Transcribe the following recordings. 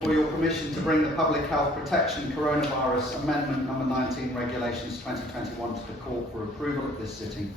For your permission to bring the Public Health Protection Coronavirus Amendment number 19 Regulations 2021 to the Court for approval at this sitting.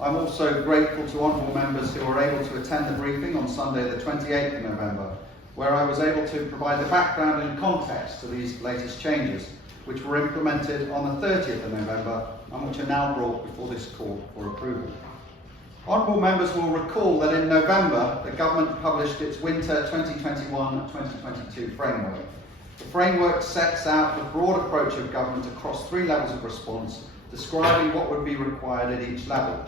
I'm also grateful to honourable members who were able to attend the briefing on Sunday the 28th of November, where I was able to provide the background and context to these latest changes, which were implemented on the 30th of November and which are now brought before this Court for approval. Honourable members will recall that in November, the Government published its Winter 2021-2022 framework. The framework sets out the broad approach of government across three levels of response, describing what would be required at each level.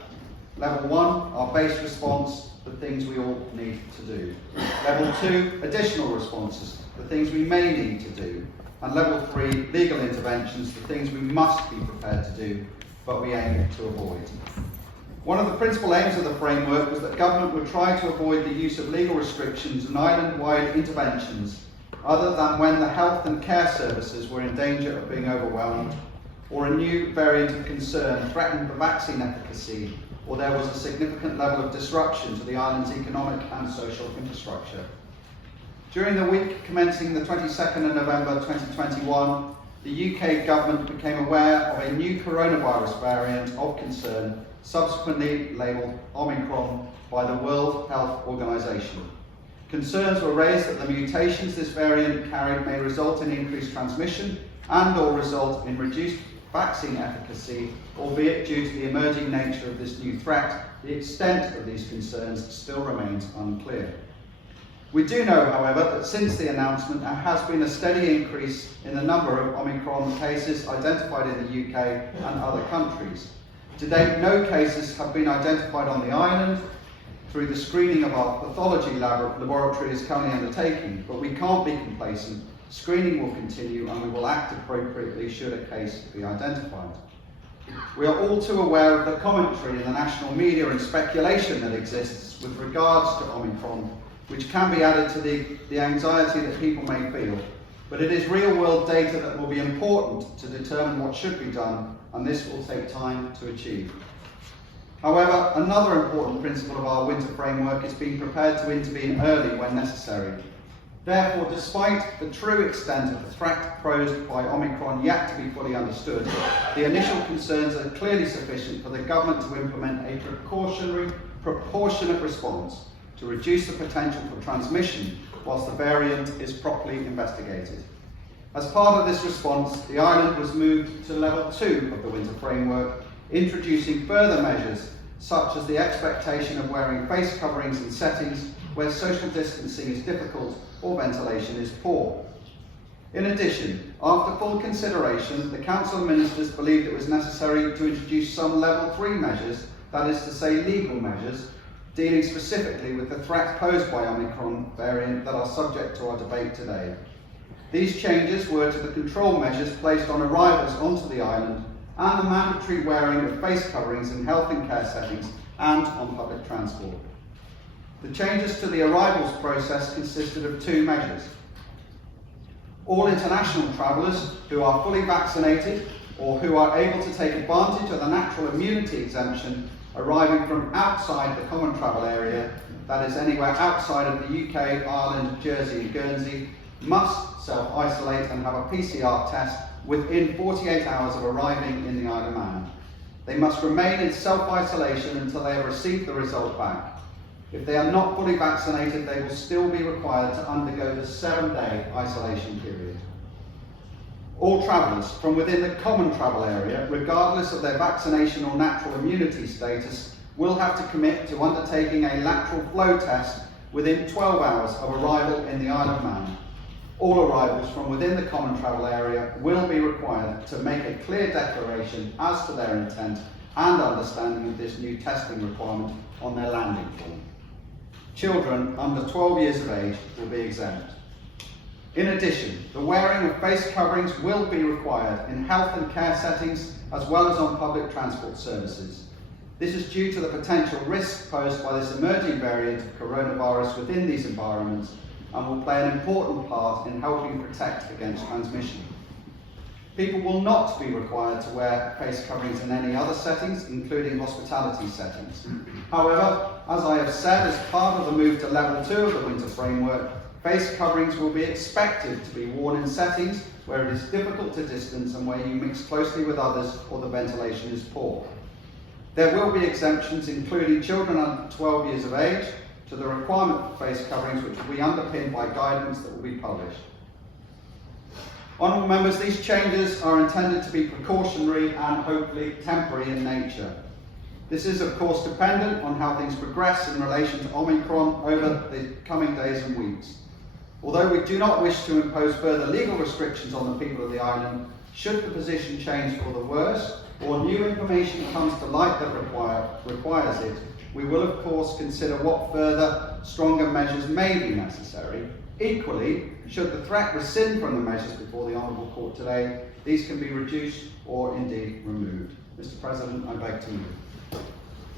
Level 1, our base response, the things we all need to do. Level 2, additional responses, the things we may need to do. And Level 3, legal interventions, the things we must be prepared to do, but we aim to avoid. One of the principal aims of the framework was that government would try to avoid the use of legal restrictions and island-wide interventions other than when the health and care services were in danger of being overwhelmed, or a new variant of concern threatened the vaccine efficacy, or there was a significant level of disruption to the island's economic and social infrastructure. During the week commencing the 22nd of November 2021, the UK government became aware of a new coronavirus variant of concern, subsequently labelled Omicron by the World Health Organization. Concerns were raised that the mutations this variant carried may result in increased transmission and/or result in reduced vaccine efficacy, albeit due to the emerging nature of this new threat, the extent of these concerns still remains unclear. We do know, however, that since the announcement there has been a steady increase in the number of Omicron cases identified in the UK and other countries. To date, no cases have been identified on the island through the screening of our pathology laboratory is currently undertaking, but we can't be complacent. Screening will continue and we will act appropriately should a case be identified. We are all too aware of the commentary in the national media and speculation that exists with regards to Omicron, which can be added to the anxiety that people may feel. But it is real-world data that will be important to determine what should be done, and this will take time to achieve. However, another important principle of our winter framework is being prepared to intervene early when necessary. Therefore, despite the true extent of the threat posed by Omicron yet to be fully understood, the initial concerns are clearly sufficient for the government to implement a precautionary, proportionate response to reduce the potential for transmission whilst the variant is properly investigated. As part of this response, the island was moved to level 2 of the winter framework, introducing further measures such as the expectation of wearing face coverings in settings where social distancing is difficult or ventilation is poor. In addition, after full consideration, the Council of Ministers believed it was necessary to introduce some level 3 measures, that is to say legal measures, dealing specifically with the threat posed by Omicron variant that are subject to our debate today. These changes were to the control measures placed on arrivals onto the island and the mandatory wearing of face coverings in health and care settings and on public transport. The changes to the arrivals process consisted of 2 measures. All international travellers who are fully vaccinated or who are able to take advantage of the natural immunity exemption arriving from outside the common travel area, that is anywhere outside of the UK, Ireland, Jersey and Guernsey, must self-isolate and have a PCR test within 48 hours of arriving in the Isle of Man. They must remain in self-isolation until they have received the result back. If they are not fully vaccinated, they will still be required to undergo the 7-day isolation period. All travellers from within the common travel area, regardless of their vaccination or natural immunity status, will have to commit to undertaking a lateral flow test within 12 hours of arrival in the Isle of Man. All arrivals from within the common travel area will be required to make a clear declaration as to their intent and understanding of this new testing requirement on their landing form. Children under 12 years of age will be exempt. In addition, the wearing of face coverings will be required in health and care settings as well as on public transport services. This is due to the potential risk posed by this emerging variant of coronavirus within these environments and will play an important part in helping protect against transmission. People will not be required to wear face coverings in any other settings, including hospitality settings. However, as I have said, as part of the move to level 2 of the winter framework, Face coverings will be expected to be worn in settings where it is difficult to distance and where you mix closely with others or the ventilation is poor. There will be exemptions, including children under 12 years of age, to the requirement for face coverings, which will be underpinned by guidance that will be published. Honourable members, these changes are intended to be precautionary and hopefully temporary in nature. This is of course dependent on how things progress in relation to Omicron over the coming days and weeks. Although we do not wish to impose further legal restrictions on the people of the island, should the position change for the worse or new information comes to light that requires it, we will of course consider what further stronger measures may be necessary. Equally, should the threat rescind from the measures before the Honourable Court today, these can be reduced or indeed removed. Mr. President, I beg to move.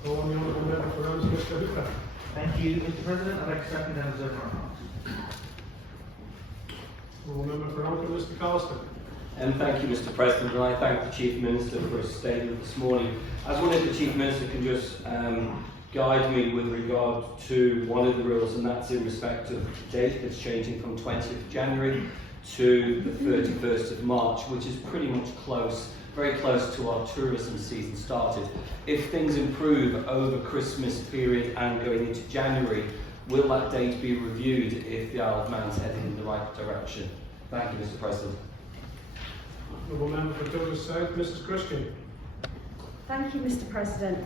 The Honourable Member for Rams, Mr. Hooper. Thank you, Mr. President. I'd like to second and observe my remarks. Honourable Member for Uncle, Mr. Carlston. Thank you, Mr. President, and I thank the Chief Minister for his statement this morning. I was wondering if the Chief Minister can just guide me with regard to one of the rules, and that's in respect of the date that's changing from 20th of January to the 31st of March, which is pretty much close, very close to our tourism season started. If things improve over Christmas period and going into January, will that date be reviewed if the Isle of Man's heading in the right direction? Thank you, Mr. President. Honourable Member for Douglas South, Mrs. Christian. Thank you, Mr. President.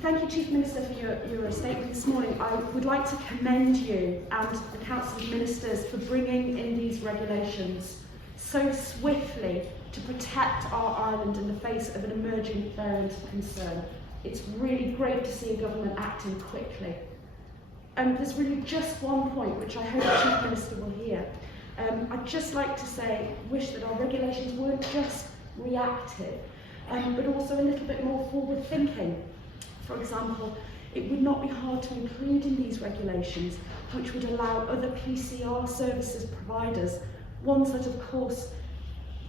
Thank you, Chief Minister, for your statement this morning. I would like to commend you and the Council of Ministers for bringing in these regulations so swiftly to protect our island in the face of an emerging variant of concern. It's really great to see a government acting quickly. There's really just one point which I hope the Chief Minister will hear. I'd just like to wish that our regulations weren't just reactive, but also a little bit more forward-thinking. For example, it would not be hard to include in these regulations which would allow other PCR services providers, ones that of course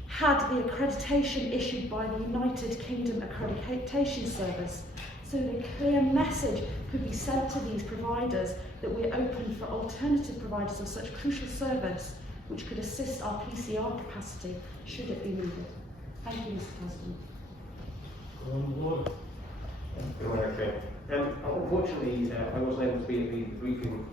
had the accreditation issued by the United Kingdom Accreditation Service, so that a clear message could be sent to these providers that we're open for alternative providers of such crucial service which could assist our PCR capacity should it be needed. Thank you, Mr. President. Good morning. Unfortunately, I wasn't able to be at the briefing,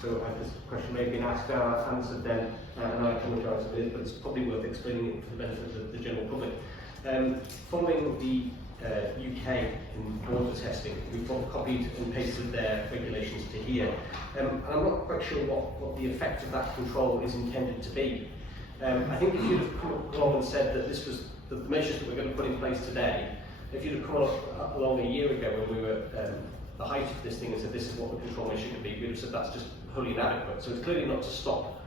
so this question may have been asked and answered then, and I apologise for it, but it's probably worth explaining it for the benefit of the general public. Following the UK in water testing, we've copied and pasted their regulations to here, and I'm not quite sure what the effect of that control is intended to be. I think if you'd have come along and said that this was the measures that we're going to put in place today, if you'd have come along a year ago when we were at the height of this thing and said this is what the control measure should be, we'd have said that's just wholly inadequate. So it's clearly not to stop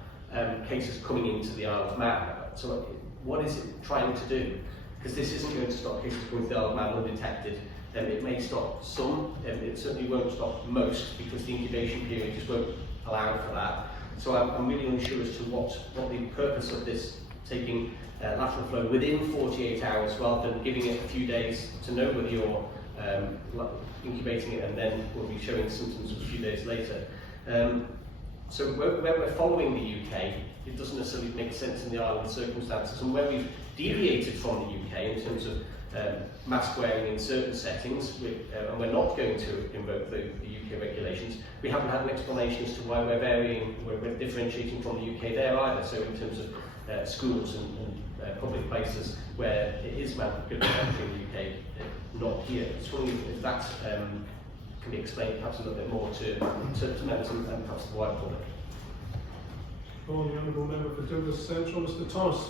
cases coming into the Isle of Man. So what is it trying to do? Because this isn't going to stop cases coming to the Isle of Man undetected. It may stop some, it certainly won't stop most, because the incubation period just won't allow for that. So I'm really unsure as to what the purpose of this taking lateral flow within 48 hours rather than giving it a few days to know whether you're incubating it and then will be showing symptoms a few days later. So when we're following the UK, it doesn't necessarily make sense in the island circumstances, and where we've deviated from the UK in terms of mask wearing in certain settings, and we're not going to invoke the UK regulations, we haven't had an explanation as to why we're differentiating from the UK there either. So in terms of schools and public places where it is mandatory in the UK, not here. It's wondering if that can be explained perhaps a little bit more to members and perhaps the wider public. The Honourable Member for Douglas Central, Mr. Thomas.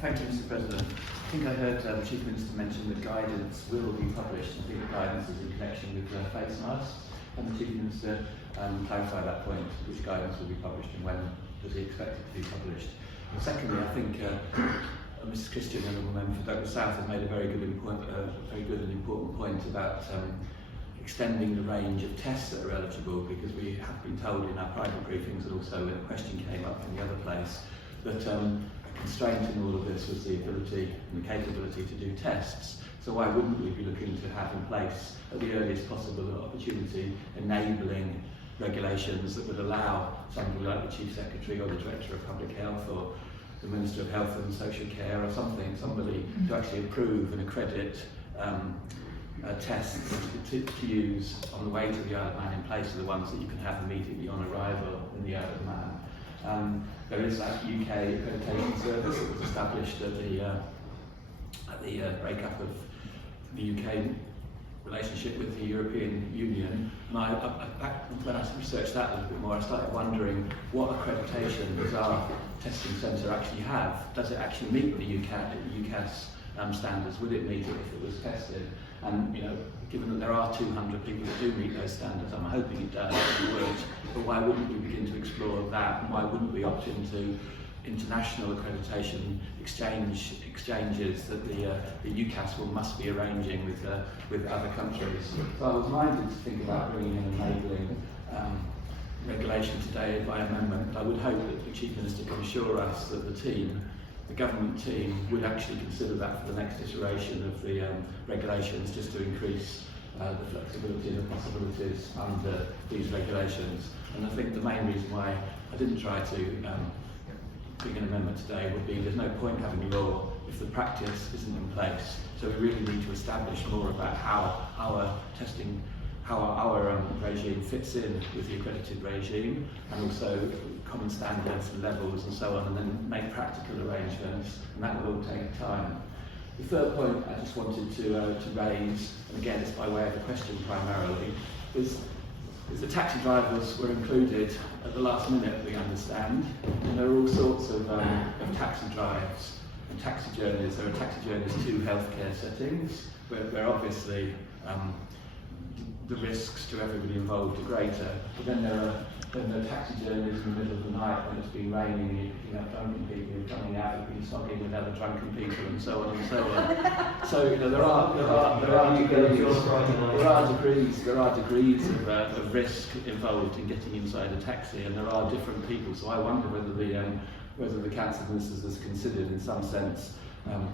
Thank you, Mr. President. I think I heard the Chief Minister mention that guidance will be published. I think the guidance is in connection with face masks. And the Chief Minister clarify that point, which guidance will be published and when does he expect it to be published. And secondly, I think Mrs. Christian, the Honourable Member for Douglas South, has made a very good and important point about extending the range of tests that are eligible, because we have been told in our private briefings and also when a question came up in the other place that a constraint in all of this was the ability and the capability to do tests. So why wouldn't we be looking to have in place at the earliest possible opportunity enabling regulations that would allow somebody like the Chief Secretary or the Director of Public Health or the Minister of Health and Social Care or somebody to actually approve and accredit tests to use on the way to the Isle of Man in place of the ones that you can have immediately on arrival in the Isle of Man. There is that UK accreditation service that was established at the breakup of the UK relationship with the European Union, and when I researched that a little bit more, I started wondering what accreditation does our testing centre actually have? Does it actually meet the UCAS standards? Would it meet it if it was tested? And given that there are 200 people that do meet those standards, I'm hoping it does, it would, but why wouldn't we begin to explore that, and why wouldn't we opt into international accreditation exchanges that the UCAS must be arranging with other countries? So I was minded to think about bringing in enabling regulation today by amendment. I would hope that the Chief Minister can assure us that the government team would actually consider that for the next iteration of the regulations, just to increase the flexibility and the possibilities under these regulations. And I think the main reason why I didn't try to bring an amendment today would be there's no point having law if the practice isn't in place. So we really need to establish more about how our testing, how our regime fits in with the accredited regime, and also common standards and levels and so on, and then make practical arrangements, and that will all take time. The third point I just wanted to raise, and again it's by way of a question primarily, is the taxi drivers were included at the last minute, we understand, and there are all sorts of taxi drives and taxi journeys. There are taxi journeys to healthcare settings, where obviously the risks to everybody involved are greater, but then there are taxi journeys in the middle of the night when it's been raining and you're picking up drunken people who are coming out, you've been snogging with other drunken people and so on and so on. So there are degrees of risk involved in getting inside a taxi, and there are different people. So I wonder whether the Council of Ministers has considered, in some sense,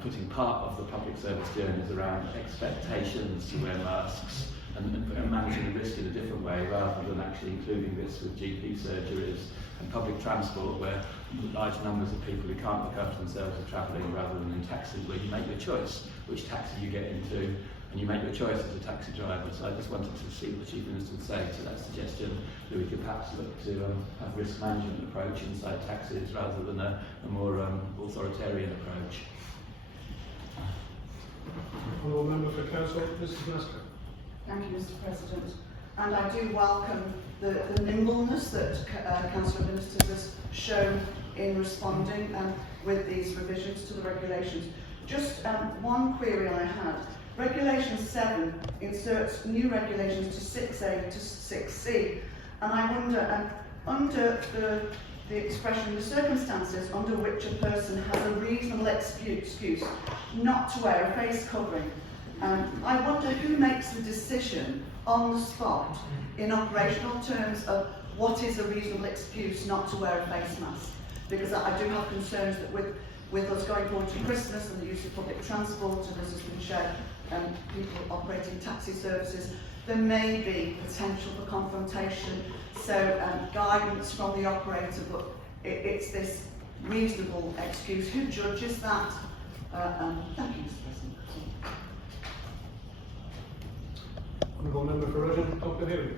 putting part of the public service journeys around expectations to wear masks, and managing the risk in a different way, rather than actually including this with GP surgeries and public transport, where large numbers of people who can't look after themselves are travelling, rather than in taxis where you make your choice which taxi you get into, and you make your choice as a taxi driver. So I just wanted to see what the Chief Minister would say to that suggestion, that we could perhaps look to have risk management approach inside taxis rather than a more authoritarian approach. Honourable Member for Council, Mrs Masker. Thank you, Mr President. And I do welcome the nimbleness that Council of Ministers has shown in responding with these revisions to the regulations. Just one query I had. Regulation 7 inserts new regulations to 6A to 6C, and I wonder, under the expression, the circumstances under which a person has a reasonable excuse not to wear a face covering, I wonder who makes the decision on the spot in operational terms of what is a reasonable excuse not to wear a face mask. Because I do have concerns that with us going forward to Christmas and the use of public transport, and as has been shared, people operating taxi services, there may be potential for confrontation. So guidance from the operator, but it's this reasonable excuse. Who judges that? Thank you, Mr President. Honourable Member for Russian, Dr. Haley.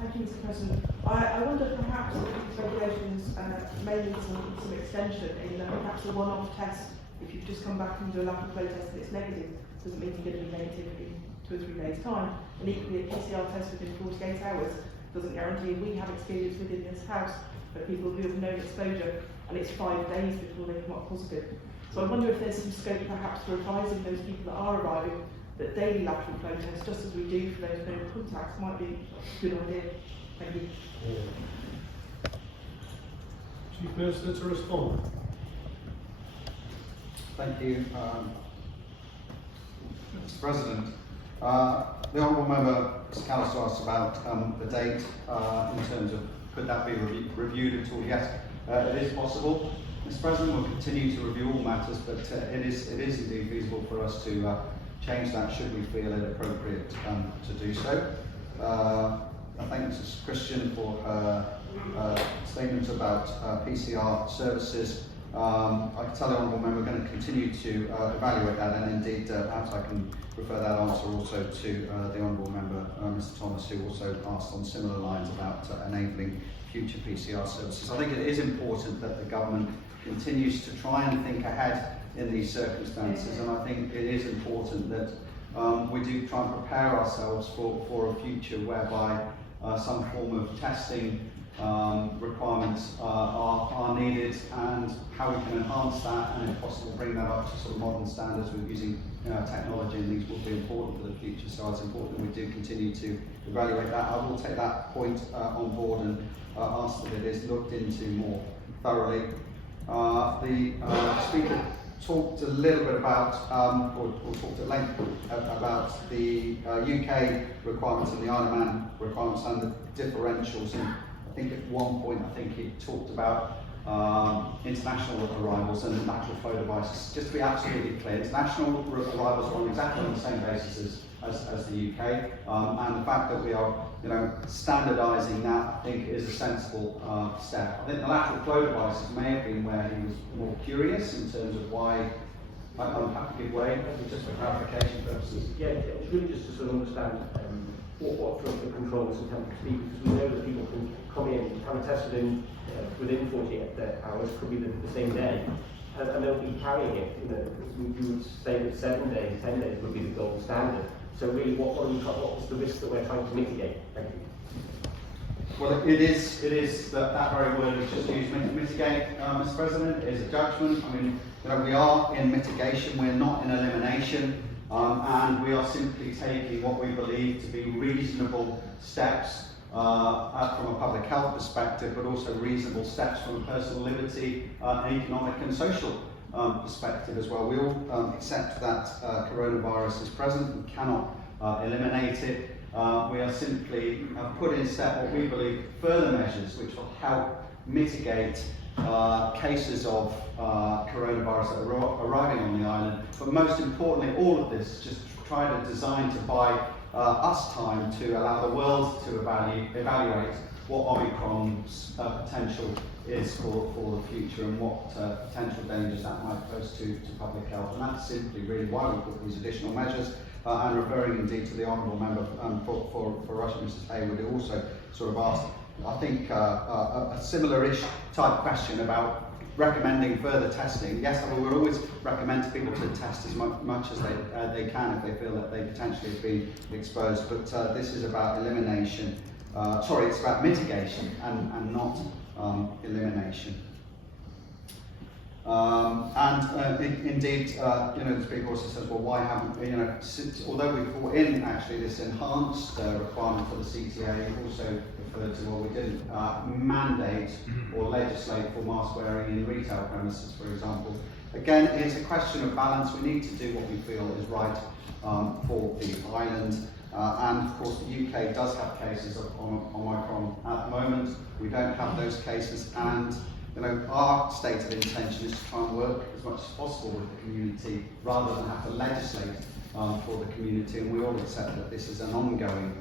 Thank you, Mr President. I wonder perhaps if these regulations may need some extension in perhaps a one-off test. If you've just come back and do a lateral flow test and it's negative, doesn't mean you're going to be negative in 2 or 3 days' time. And equally, a PCR test within 48 hours doesn't guarantee. We have experience within this house of people who have known exposure, and it's 5 days before they come up positive. So I wonder if there's some scope perhaps for advising those people that are arriving that daily lateral flow tests, just as we do for those known contacts, might be a good idea. Thank you. Chief Minister to respond. Thank you, Mr President. The Honourable Member Scalise asked about the date in terms of could that be reviewed at all. Yes, it is possible. Mr President, we'll continue to review all matters, but it is indeed feasible for us to change that should we feel it appropriate to do so. I thank Mrs. Christian for her statements about PCR services. I can tell the Honourable Member we're going to continue to evaluate that, and indeed perhaps I can refer that answer also to the Honourable Member, Mr. Thomas, who also asked on similar lines about enabling future PCR services. I think it is important that the government continues to try and think ahead in these circumstances, and I think it is important that we do try and prepare ourselves for a future whereby some form of testing requirements are needed, and how we can enhance that, and if possible bring that up to sort of modern standards with using technology, and these will be important for the future. So it's important that we do continue to evaluate that. I will take that point on board and ask that it is looked into more thoroughly. The Speaker talked a little bit about, or talked at length about the UK requirements and the Isle of Man requirements and the differentials. And I think at one point, he talked about international arrivals and lateral flow devices. Just to be absolutely clear, international arrivals are on exactly the same basis as the UK, and the fact that we are, standardising that, I think, is a sensible step. I think the lateral flow devices may have been where he was more curious in terms of why. I'm happy to give way, just for clarification purposes. Yeah, it's really just to sort of understand what sort of controls in terms of speed, because we know that people can come in, have a test within 48 hours, could be the same day, and they'll be carrying it. We would say that 7 days, 10 days would be the gold standard. So really, what's the risk that we're trying to mitigate? Thank you. Well, it is that very word is just used. Mitigate, Mr. President, is a judgment. I mean, we are in mitigation, we're not in elimination, and we are simply taking what we believe to be reasonable steps from a public health perspective, but also reasonable steps from a personal liberty, economic and social perspective as well. We all accept that coronavirus is present. We cannot eliminate it. We are simply put in step what we believe further measures which will help mitigate cases of coronavirus that are arriving on the island. But most importantly, all of this just try to design to buy us time to allow the world to evaluate what Omicron's potential is for the future, and what potential dangers that might pose to public health. And that's simply really why we put these additional measures. And referring indeed to the Honourable Member for Russia, Mrs. Hayward, who also sort of asked, I think, a similar-ish type question about recommending further testing. Yes, we would always recommend to people to test as much as they can if they feel that they potentially have been exposed. But this is about elimination. It's about mitigation and not elimination. Indeed, the Speaker also says, well, why haven't we, although we brought in actually this enhanced requirement for the CTA, we also referred to, well, we didn't mandate or legislate for mask wearing in retail premises, for example. Again, it's a question of balance. We need to do what we feel is right for the island. And of course, the UK does have cases of Omicron at the moment. We don't have those cases, and our stated intention is to try and work as much as possible with the community rather than have to legislate for the community. And we all accept that this is an ongoing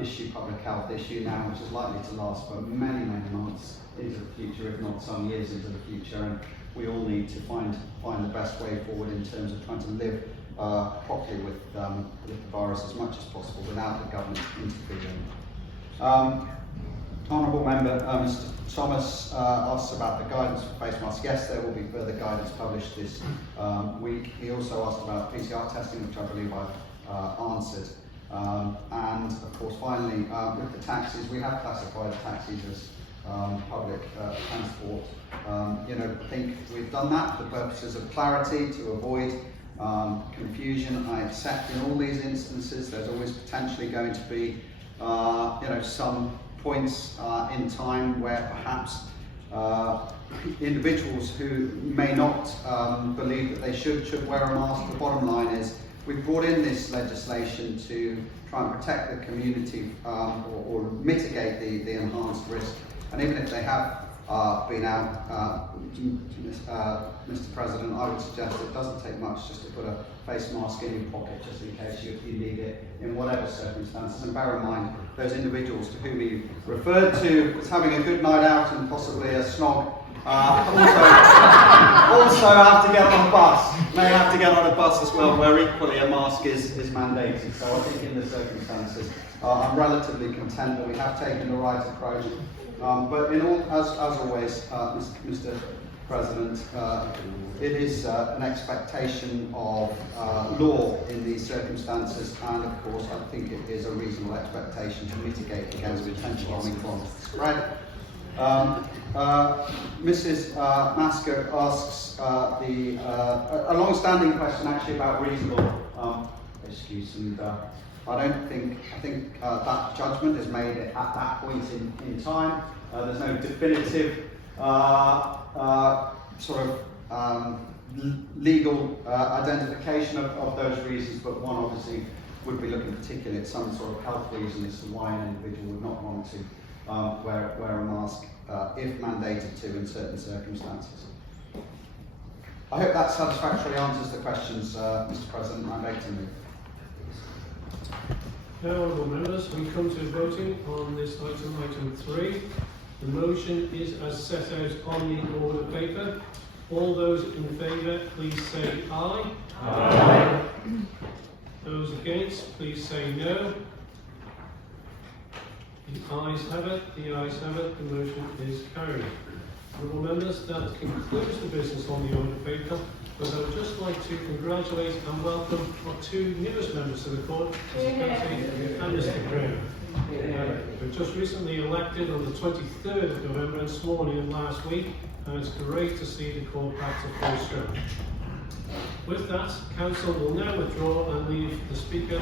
issue, public health issue now, which is likely to last for many, many months into the future, if not some years into the future. And we all need to find the best way forward in terms of trying to live properly with the virus as much as possible without the government interfering. Honourable Member Mr. Thomas asks about the guidance for face masks. Yes, there will be further guidance published this week. He also asked about PCR testing, which I believe I've answered. And of course, finally, with the taxis, we have classified taxis as public transport. I think we've done that for the purposes of clarity, to avoid confusion. I accept in all these instances there's always potentially going to be some points in time where perhaps individuals who may not believe that they should wear a mask. The bottom line is we've brought in this legislation to try and protect the community or mitigate the enhanced risk. And even if they have been out, Mr. President, I would suggest it doesn't take much just to put a face mask in your pocket just in case you need it in whatever circumstances. And bear in mind, those individuals to whom you referred to as having a good night out and possibly a snog also have to get on a bus, may have to get on a bus as well, where equally a mask is mandated. So I think in the circumstances, I'm relatively content that we have taken the right approach. But in all, as always, Mr. President, it is an expectation of law in these circumstances, and of course I think it is a reasonable expectation to mitigate against potential Omicron spread. Mrs. Masker asks a long-standing question actually about reasonable excuse, and I think that judgment is made at that point in time. There's no definitive legal identification of those reasons, but one obviously would be looking particularly at some sort of health reason as to why an individual would not want to wear a mask if mandated to in certain circumstances. I hope that satisfactorily answers the questions, Mr. President. I beg to move. Now, honourable members, we come to voting on this item 3. The motion is as set out on the order paper. All those in favour, please say aye. Aye. Those against, please say no. The ayes have it. The ayes have it. The motion is carried. Honourable members, that concludes the business on the order paper. But I would just like to congratulate and welcome our 2 newest members to the court, Mr. Coates and Mr. Graham. We've just recently elected on the 23rd of November and sworn in last week, and it's great to see the court back to full strength. With that, Council will now withdraw and leave the Speaker